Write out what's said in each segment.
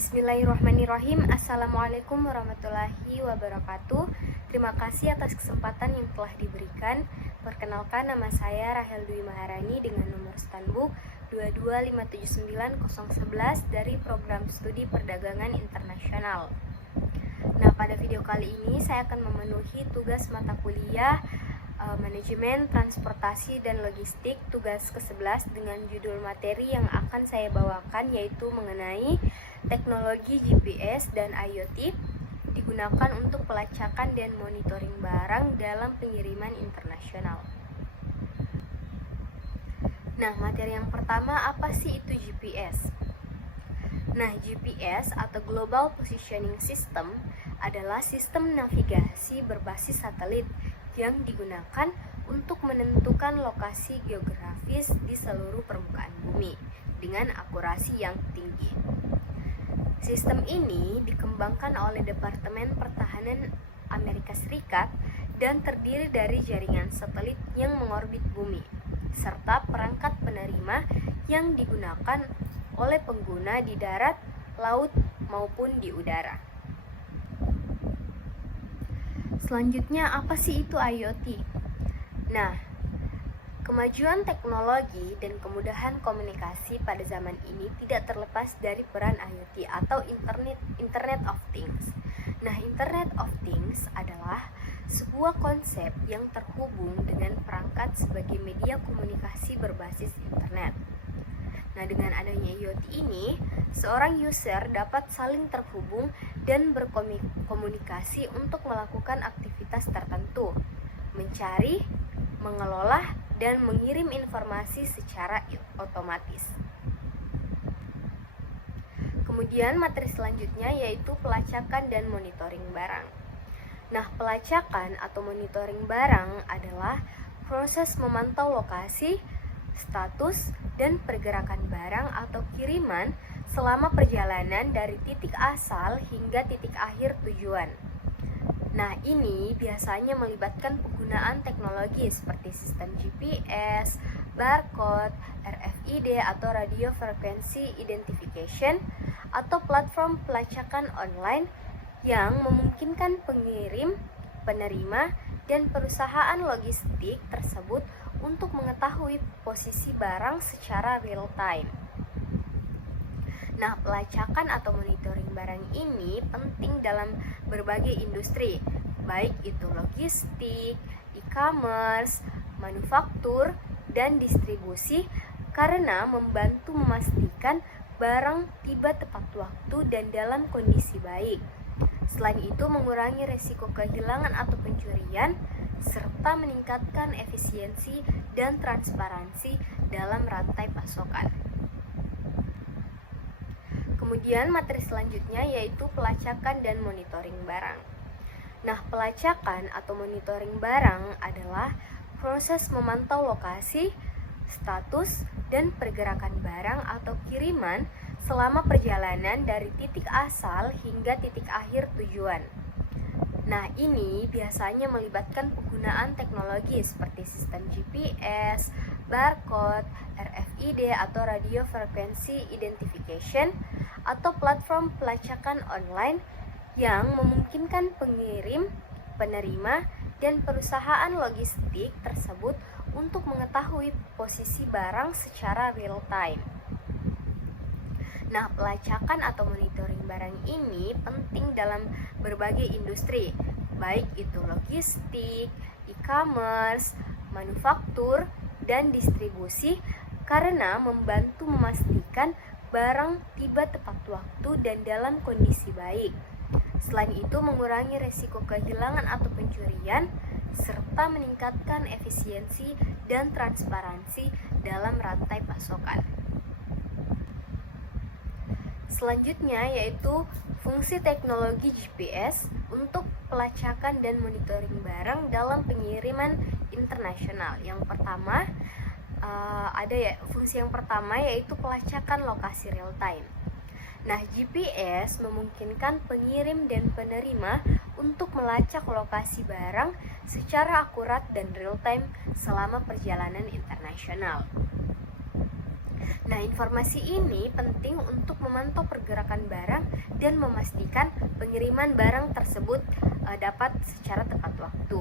Bismillahirrahmanirrahim. Assalamualaikum warahmatullahi wabarakatuh. Terima kasih atas kesempatan yang telah diberikan. Perkenalkan, nama saya Rahel Dwi Maharani dengan nomor Stanbook 22579-011 dari Program Studi Perdagangan Internasional. Nah, pada video kali ini saya akan memenuhi tugas mata kuliah Manajemen Transportasi dan Logistik tugas ke-11 dengan judul materi yang akan saya bawakan yaitu mengenai teknologi GPS dan IoT digunakan untuk pelacakan dan monitoring barang dalam pengiriman internasional. Nah, materi yang pertama, apa sih itu GPS? Nah, GPS atau Global Positioning System adalah sistem navigasi berbasis satelit yang digunakan untuk menentukan lokasi geografis di seluruh permukaan bumi dengan akurasi yang tinggi. Sistem ini dikembangkan oleh Departemen Pertahanan Amerika Serikat dan terdiri dari jaringan satelit yang mengorbit bumi, serta perangkat penerima yang digunakan oleh pengguna di darat, laut, maupun di udara. Selanjutnya, apa sih itu IoT? Nah, kemajuan teknologi dan kemudahan komunikasi pada zaman ini tidak terlepas dari peran IoT atau Internet of Things. Nah, Internet of Things adalah sebuah konsep yang terhubung dengan perangkat sebagai media komunikasi berbasis internet. Nah, dengan adanya IoT ini, seorang user dapat saling terhubung dan berkomunikasi untuk melakukan aktivitas tertentu, mencari, mengelola, dan mengirim informasi secara otomatis. Kemudian materi selanjutnya yaitu pelacakan dan monitoring barang. Nah, pelacakan atau monitoring barang adalah proses memantau lokasi, status, dan pergerakan barang atau kiriman selama perjalanan dari titik asal hingga titik akhir tujuan. Nah, ini biasanya melibatkan penggunaan teknologi seperti sistem GPS, barcode, RFID atau Radio Frequency Identification, atau platform pelacakan online yang memungkinkan pengirim, penerima, dan perusahaan logistik tersebut untuk mengetahui posisi barang secara real time. Nah, pelacakan atau monitoring barang ini penting dalam berbagai industri, baik itu logistik, e-commerce, manufaktur, dan distribusi, karena membantu memastikan barang tiba tepat waktu dan dalam kondisi baik. Selain itu, mengurangi risiko kehilangan atau pencurian, serta meningkatkan efisiensi dan transparansi dalam rantai pasokan. Kemudian materi selanjutnya yaitu pelacakan dan monitoring barang. Nah, pelacakan atau monitoring barang adalah proses memantau lokasi, status, dan pergerakan barang atau kiriman selama perjalanan dari titik asal hingga titik akhir tujuan. Nah, ini biasanya melibatkan penggunaan teknologi seperti sistem GPS, barcode, RFID atau Radio Frequency Identification, atau platform pelacakan online yang memungkinkan pengirim, penerima, dan perusahaan logistik tersebut untuk mengetahui posisi barang secara real time. Nah, pelacakan atau monitoring barang ini penting dalam berbagai industri, baik itu logistik, e-commerce, manufaktur, dan distribusi, karena membantu memastikan barang tiba tepat waktu dan dalam kondisi baik. Selain itu, mengurangi risiko kehilangan atau pencurian, serta meningkatkan efisiensi dan transparansi dalam rantai pasokan. Selanjutnya yaitu fungsi teknologi GPS untuk pelacakan dan monitoring barang dalam pengiriman internasional. Yang pertama, fungsi yang pertama yaitu pelacakan lokasi real time. Nah, GPS memungkinkan pengirim dan penerima untuk melacak lokasi barang secara akurat dan real time selama perjalanan internasional. Nah, informasi ini penting untuk memantau pergerakan barang dan memastikan pengiriman barang tersebut dapat secara tepat waktu.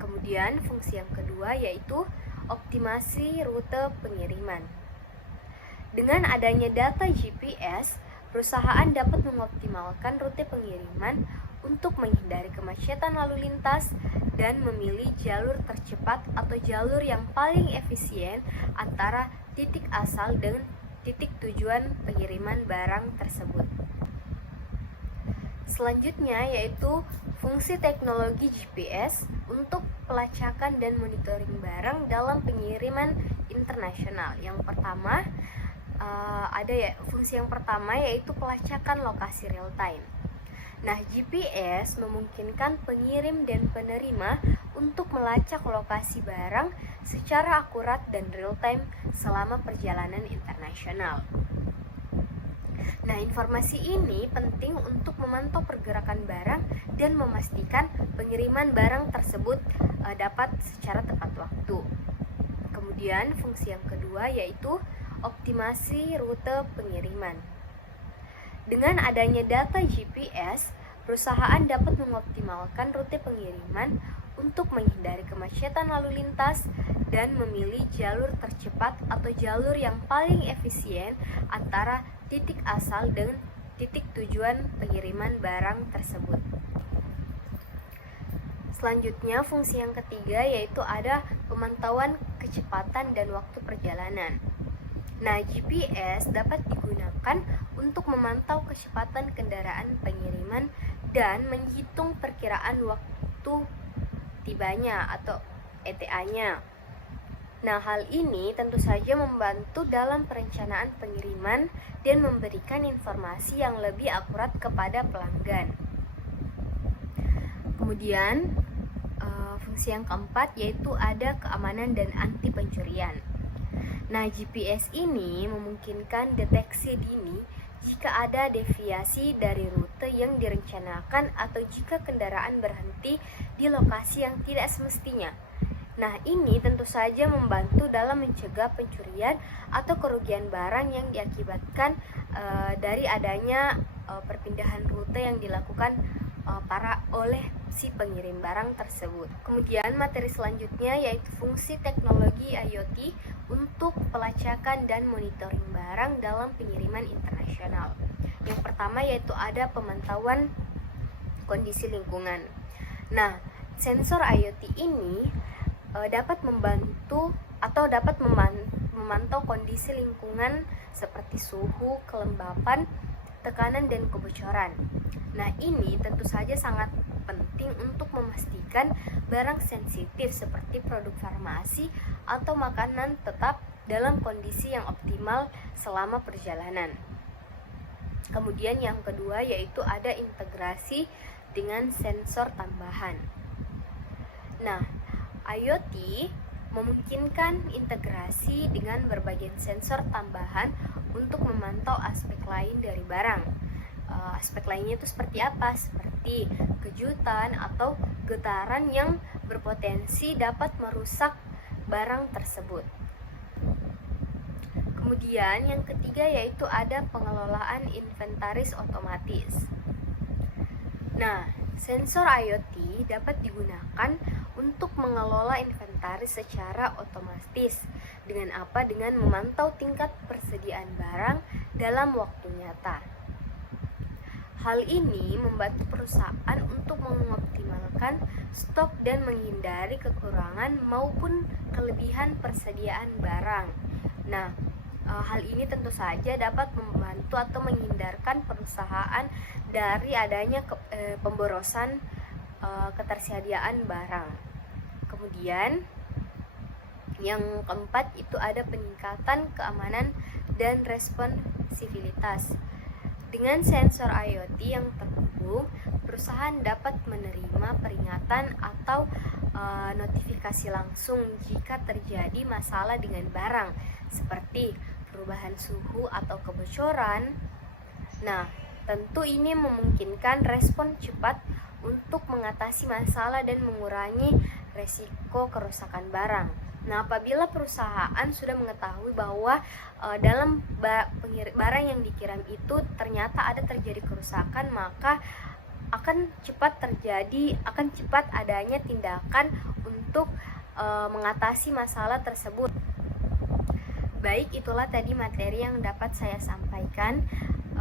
Kemudian fungsi yang kedua yaitu optimasi rute pengiriman. Dengan adanya data GPS, perusahaan dapat mengoptimalkan rute pengiriman untuk menghindari kemacetan lalu lintas dan memilih jalur tercepat atau jalur yang paling efisien antara titik asal dan titik tujuan pengiriman barang tersebut. Selanjutnya yaitu fungsi teknologi GPS untuk pelacakan dan monitoring barang dalam pengiriman internasional. Yang pertama fungsi yang pertama yaitu pelacakan lokasi real time. Nah, GPS memungkinkan pengirim dan penerima untuk melacak lokasi barang secara akurat dan real time selama perjalanan internasional. Nah, informasi ini penting untuk memantau pergerakan barang dan memastikan pengiriman barang tersebut dapat secara tepat waktu. Kemudian, fungsi yang kedua yaitu optimasi rute pengiriman. Dengan adanya data GPS, perusahaan dapat mengoptimalkan rute pengiriman untuk menghindari kemacetan lalu lintas dan memilih jalur tercepat atau jalur yang paling efisien antara titik asal dan titik tujuan pengiriman barang tersebut. Selanjutnya, fungsi yang ketiga yaitu ada pemantauan kecepatan dan waktu perjalanan. Nah, GPS dapat digunakan untuk memantau kecepatan kendaraan pengiriman dan menghitung perkiraan waktu tibanya atau ETA-nya. Nah, hal ini tentu saja membantu dalam perencanaan pengiriman dan memberikan informasi yang lebih akurat kepada pelanggan. Kemudian, fungsi yang keempat yaitu ada keamanan dan anti pencurian. Nah, GPS ini memungkinkan deteksi dini jika ada deviasi dari rute yang direncanakan atau jika kendaraan berhenti di lokasi yang tidak semestinya. Nah, ini tentu saja membantu dalam mencegah pencurian atau kerugian barang yang diakibatkan dari adanya perpindahan rute yang dilakukan oleh si pengirim barang tersebut. Kemudian materi selanjutnya yaitu fungsi teknologi IoT untuk pelacakan dan monitoring barang dalam pengiriman internasional. Yang pertama yaitu ada pemantauan kondisi lingkungan. Nah, sensor IoT ini dapat membantu atau dapat memantau kondisi lingkungan seperti suhu, kelembapan, tekanan, dan kebocoran. Nah, ini tentu saja sangat penting untuk memastikan barang sensitif seperti produk farmasi atau makanan tetap dalam kondisi yang optimal selama perjalanan. Kemudian yang kedua yaitu ada integrasi dengan sensor tambahan. Nah, IoT memungkinkan integrasi dengan berbagai sensor tambahan untuk memantau aspek lain dari barang. Aspek lainnya itu seperti apa? Seperti kejutan atau getaran yang berpotensi dapat merusak barang tersebut. Kemudian yang ketiga yaitu ada pengelolaan inventaris otomatis. Nah, sensor IoT dapat digunakan untuk mengelola inventaris secara otomatis. Dengan apa? Dengan memantau tingkat persediaan barang dalam waktu nyata. Hal ini membantu perusahaan untuk mengoptimalkan stok dan menghindari kekurangan maupun kelebihan persediaan barang. Nah, hal ini tentu saja dapat membantu atau menghindarkan perusahaan dari adanya pemborosan ketersediaan barang. Kemudian yang keempat itu ada peningkatan keamanan dan responsivitas. Dengan sensor IoT yang terhubung, perusahaan dapat menerima peringatan atau notifikasi langsung jika terjadi masalah dengan barang seperti perubahan suhu atau kebocoran. Nah, tentu ini memungkinkan respon cepat untuk mengatasi masalah dan mengurangi resiko kerusakan barang. Nah, apabila perusahaan sudah mengetahui bahwa dalam barang yang dikirim itu ternyata ada terjadi kerusakan, maka akan cepat adanya tindakan untuk mengatasi masalah tersebut. Baik, itulah tadi materi yang dapat saya sampaikan.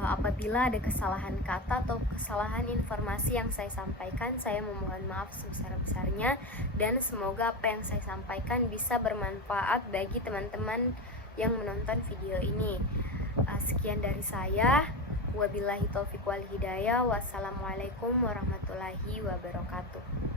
Apabila ada kesalahan kata atau kesalahan informasi yang saya sampaikan, saya memohon maaf sebesar-besarnya, dan semoga apa yang saya sampaikan bisa bermanfaat bagi teman-teman yang menonton video ini. Sekian dari saya. Wabillahi taufiq wal hidayah. Wassalamualaikum warahmatullahi wabarakatuh.